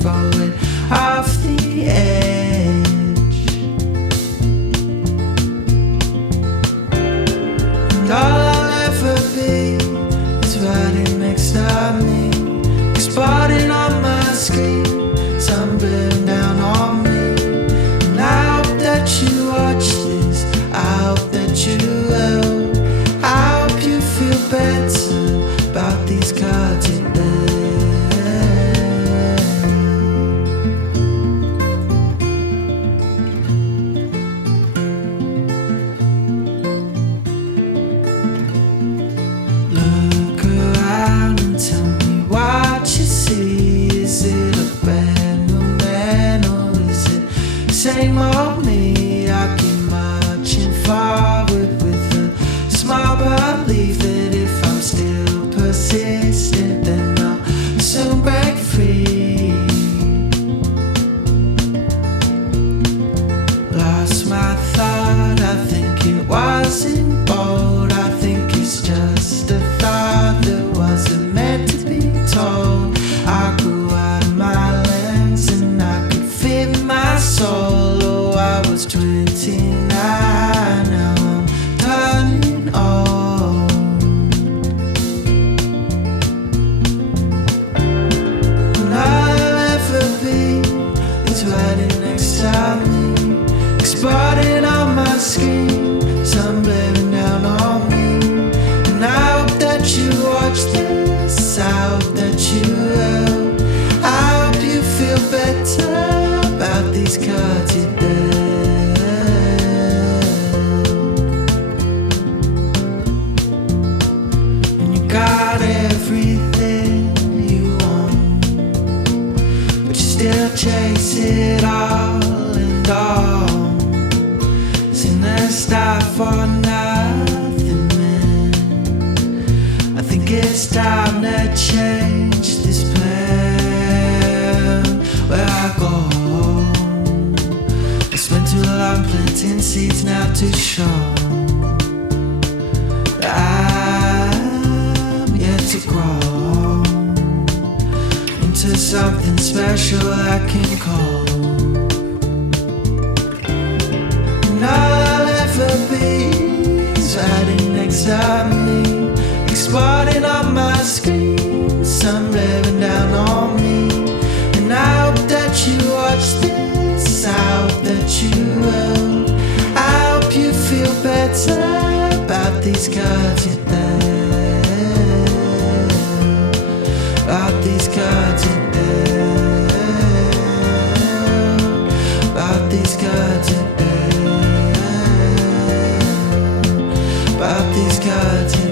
throw it off the edge. And all I'll ever be is riding next to me, exploding on my screen, tumbling down on me. And I hope that you watch this, I hope that you will. I hope you feel better about these cards you dealt. Look around and tell me what you see. Is it a brand new man or is it the same old me? I keep marching forward with a small belief that if I'm still persistent, then I'll soon break free. Lost my thought, I think it wasn't bold. I think it's just a thought that wasn't meant to be told. I grew out of my lens and I could fit my soul. Oh, I was 29, now I'm turning old. And all I'll ever be is riding next to me, exploding on my screen, sun blaring down on me. And I hope that you watch this, I hope that you will. I hope you feel better about these cards you dealt. And you got everything you want, but you still chase it all and all. Seen that stop for nothing, man. I think it's time to change this plan. Where I go, I spent too long planting seeds now to show that I'm yet to grow into something special I can call. And all I'll ever be is riding next to me, exploding on my screen, sun blaring down on me. And I hope that you watch this, I hope that you will. I hope you feel better about these cards you dealt, about these cards you dealt, about these cards you dealt, about these cards you dealt.